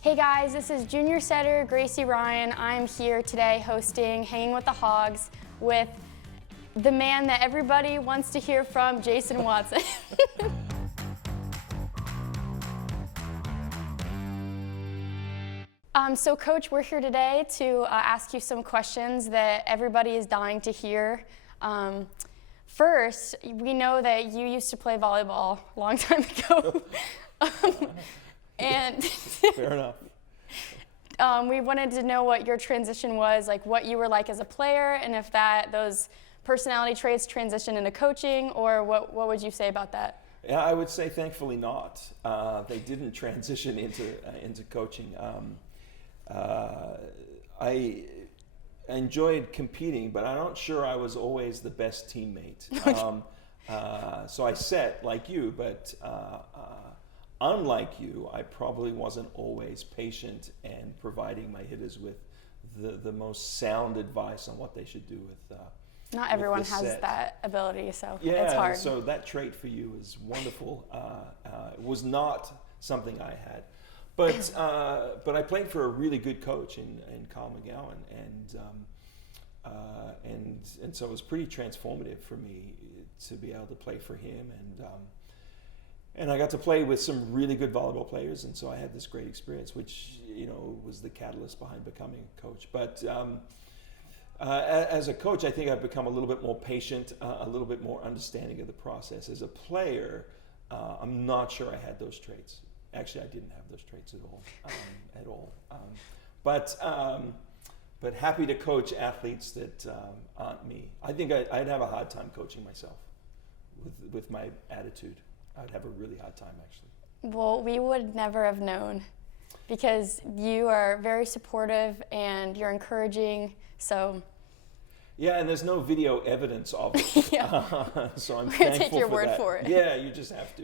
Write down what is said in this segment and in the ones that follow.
Hey guys, this is junior setter Gracie Ryan. I'm here today hosting Hanging with the Hogs with the man that everybody wants to hear from, Jason Watson. So Coach, we're here today to ask you some questions that everybody is dying to hear. First, we know that you used to play volleyball a long time ago. And Fair enough. We wanted to know what your transition was, like what you were like as a player, and if those personality traits transitioned into coaching, or what would you say about that? Yeah, I would say thankfully not. They didn't transition into coaching. I enjoyed competing, but I'm not sure I was always the best teammate. So I set like you, but unlike you, I probably wasn't always patient and providing my hitters with the most sound advice on what they should do with Not everyone has set. That ability, so yeah, it's hard. So that trait for you is wonderful. It was not something I had. But I played for a really good coach in Carl McGowan, and so it was pretty transformative for me to be able to play for him, and I got to play with some really good volleyball players, and so I had this great experience, which was the catalyst behind becoming a coach. But as a coach, I think I've become a little bit more patient, a little bit more understanding of the process. As a player, I'm not sure I had those traits. Actually, I didn't have those traits at all. But happy to coach athletes that aren't me. I think I'd have a hard time coaching myself with my attitude. I'd have a really hard time, actually. Well, we would never have known because you are very supportive and you're encouraging, so. Yeah, and there's no video evidence of it. Yeah. So I'm We're thankful gonna take your for word that. for it. Yeah, you just have to,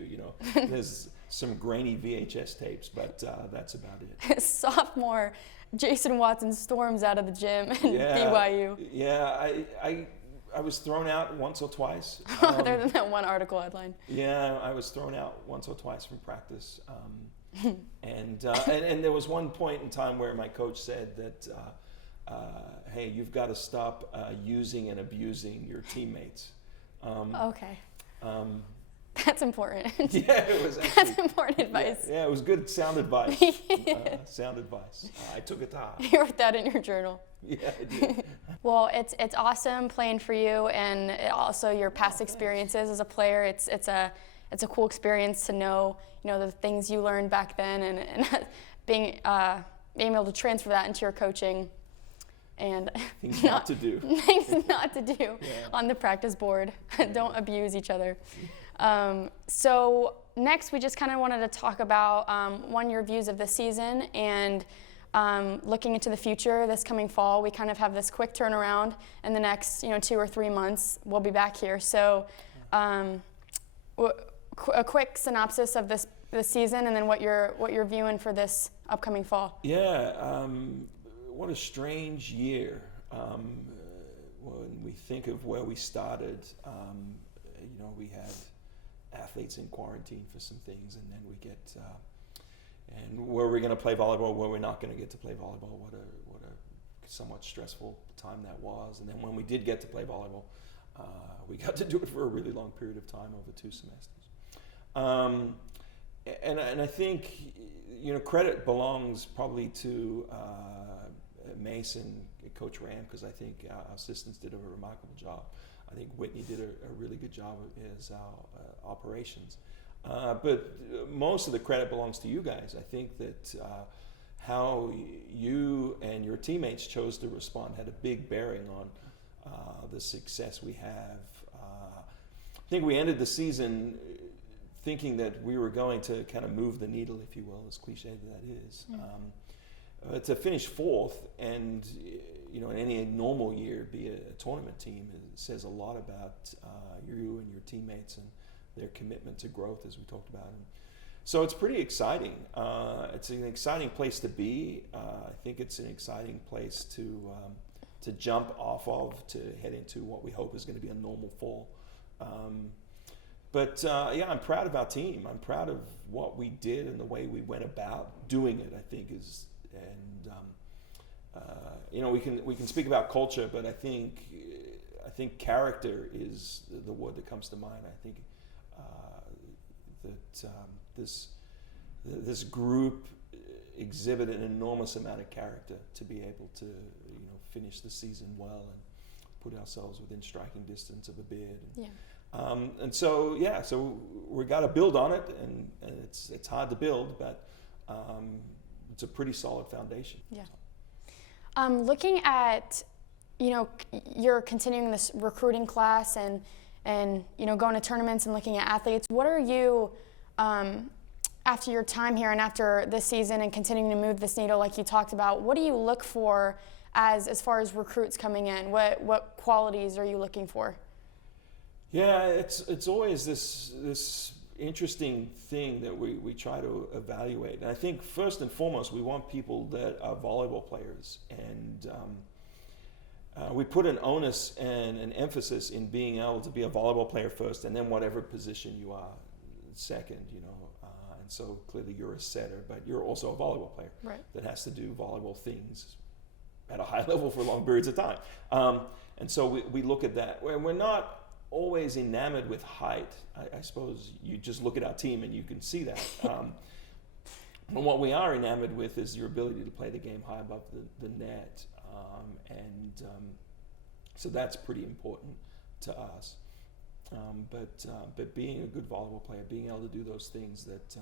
There's some grainy VHS tapes, but that's about it. Sophomore Jason Watson storms out of the gym in BYU. Yeah, I was thrown out once or twice. Other than that one article headline. Yeah, I was thrown out once or twice from practice. And there was one point in time where my coach said that, hey, you've got to stop using and abusing your teammates. Okay. That's important. Yeah, it was actually. That's important advice. Yeah, it was good sound advice. Sound advice. I took it to heart. You wrote that in your journal. Yeah, I did. Well, it's awesome playing for you, and also your past experiences as a player. It's a cool experience to know the things you learned back then, and being able to transfer that into your coaching. And things not to do. Things not to do on the practice board. Don't abuse each other. So next, we just kind of wanted to talk about your views of the season and looking into the future this coming fall. We kind of have this quick turnaround in the next 2 or 3 months. We'll be back here. So a quick synopsis of this season, and then what you're viewing for this upcoming fall. Yeah. What a strange year. When we think of where we started, we had athletes in quarantine for some things, and then we get, and where we're going to play volleyball, where we're not going to get to play volleyball. What a somewhat stressful time that was. And then when we did get to play volleyball, we got to do it for a really long period of time over 2 semesters. And I think credit belongs probably to Mason, Coach Ram, because I think our assistants did a remarkable job. I think Whitney did a really good job as our operations. But most of the credit belongs to you guys. I think that how you and your teammates chose to respond had a big bearing on the success we have. I think we ended the season thinking that we were going to kind of move the needle, if you will, as cliche as that is. To finish 4th and in any normal year be a tournament team, it says a lot about you and your teammates and their commitment to growth, as we talked about. And so it's pretty exciting. It's an exciting place to be. I think it's an exciting place to jump off of, to head into what we hope is going to be a normal fall. Yeah, I'm proud of our team. I'm proud of what we did and the way we went about doing it. I think is, and you know, we can speak about culture, but I think character is the word that comes to mind. I think that this group exhibited an enormous amount of character to be able to, you know, finish the season well and put ourselves within striking distance of a bid. And so we got to build on it, and it's hard to build, but it's a pretty solid foundation. Yeah. Looking at, you know, you're continuing this recruiting class and you know, going to tournaments and looking at athletes. What are you, after your time here and after this season and continuing to move this needle like you talked about, what do you look for as far as recruits coming in? What qualities are you looking for? Yeah, it's always this interesting thing that we try to evaluate. And I think first and foremost, we want people that are volleyball players, and we put an onus and an emphasis in being able to be a volleyball player first, and then whatever position you are second, you know. And so clearly you're a setter, but you're also a volleyball player, right, that has to do volleyball things at a high level for long periods of time. And so we look at that. We're not always enamored with height. I suppose you just look at our team and you can see that. And what we are enamored with is your ability to play the game high above the net. So that's pretty important to us. But being a good volleyball player, being able to do those things that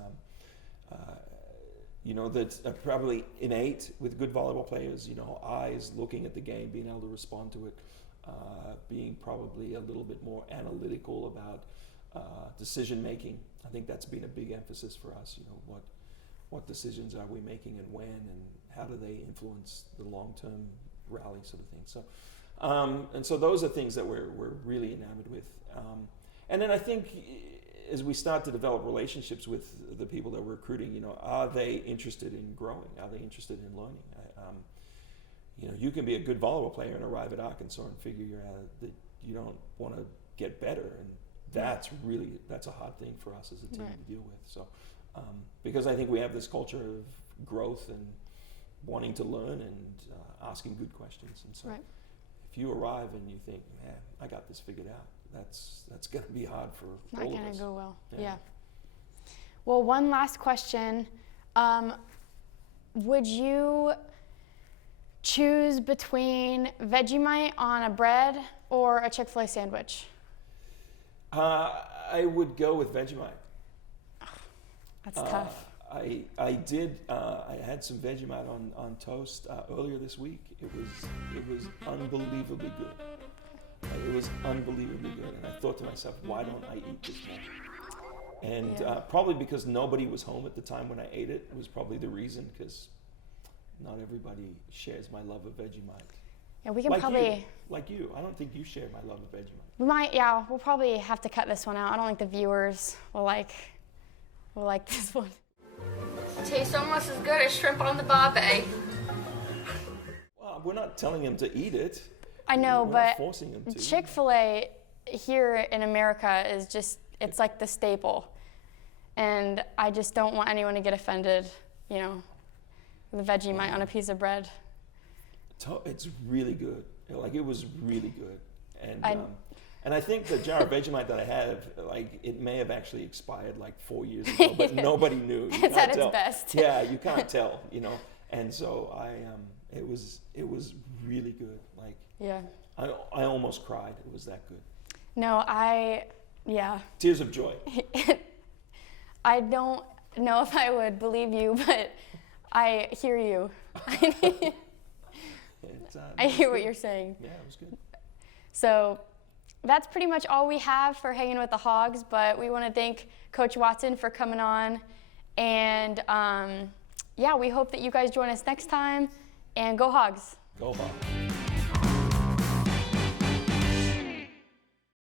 you know, that are probably innate with good volleyball players, you know, eyes looking at the game, being able to respond to it, being probably a little bit more analytical about decision making. I think that's been a big emphasis for us. You know, what decisions are we making and when, and how do they influence the long-term rally sort of thing. So, and so those are things that we're really enamored with. And then I think as we start to develop relationships with the people that we're recruiting, you know, are they interested in growing? Are they interested in learning? You know, you can be a good volleyball player and arrive at Arkansas and figure out that you don't want to get better, and that's a hard thing for us as a team to deal with. So, because I think we have this culture of growth and wanting to learn and asking good questions, and so if you arrive and you think, man, I got this figured out, that's going to be hard for all of us. Not going to go well. Yeah. Well, one last question: would you choose between Vegemite on a bread or a Chick-fil-A sandwich? I would go with Vegemite. That's tough. I had some Vegemite on toast earlier this week. It was unbelievably good. It was unbelievably good, and I thought to myself, why don't I eat this more? And probably because nobody was home at the time when I ate it. It was probably the reason, because not everybody shares my love of Vegemite. Yeah, we can like you. I don't think you share my love of Vegemite. We might. Yeah, we'll probably have to cut this one out. I don't think the viewers will like this one. Tastes almost as good as shrimp on the barbie. Well, we're not telling him to eat it. I know, we're but not forcing him to. Chick-fil-A here in America is just, it's like the staple. And I just don't want anyone to get offended, you know, with the Vegemite on a piece of bread. It's really good. Like, it was really good. And I think the jar of Vegemite that I had, like, it may have actually expired like 4 years ago, but nobody knew. It's at its best. Yeah, you can't tell, you know. And so it was really good. Like, yeah, I almost cried. It was that good. No, Tears of joy. I don't know if I would believe you, but I hear you. I hear what you're saying. Yeah, it was good. So that's pretty much all we have for Hanging with the Hogs, but we want to thank Coach Watson for coming on. And we hope that you guys join us next time, and go Hogs. Go Hogs.